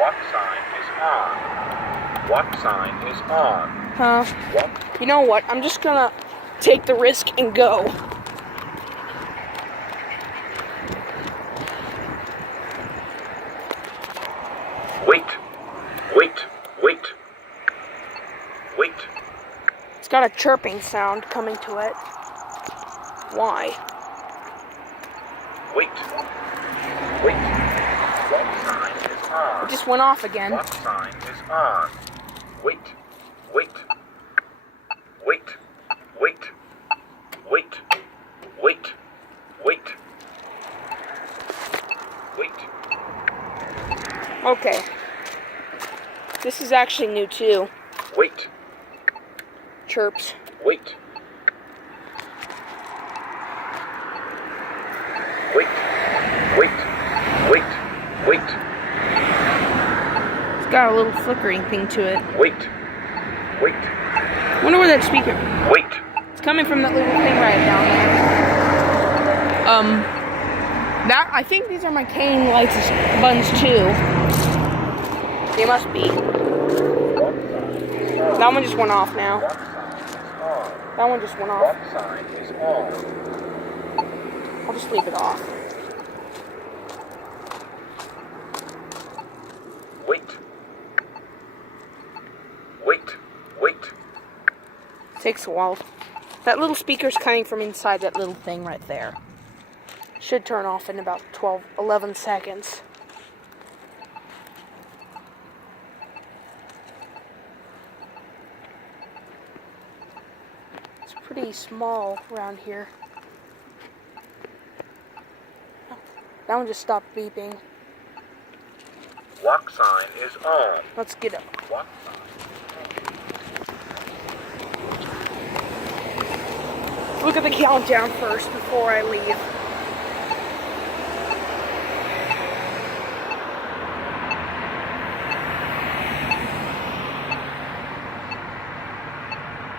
Walk sign is on. Walk sign is on. You know what? I'm just gonna take the risk and go. Wait. Wait. Wait. Wait. It's got a chirping sound coming to it. Why? Wait. Wait. Walk sign is on. It just went off again. Walk sign is on. Wait. Wait. Wait. Wait. Wait. Wait. Wait. Wait. Okay. This is actually new too. Wait. Chirps. Wait. Wait. Wait. Wait. Wait. It's got a little flickering thing to it. Wait. Wait. I wonder where that speaker. Wait. It's coming from that little thing right down there. I think these are my cane lights buttons too. They must be. That one just went off now. That one just went off. Walk sign is on. I'll just leave it off. Wait. Wait. Wait. Takes a while. That little speaker's coming from inside that little thing right there. Should turn off in about 11 seconds. It's pretty small around here. That one just stopped beeping. Walk sign is on. Let's get up. Walk sign. Look at the countdown first before I leave.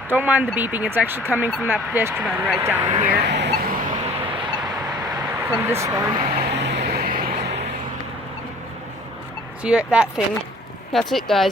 Don't mind the beeping, it's actually coming from that pedestrian right down here. From this one. See that thing? That's it, guys.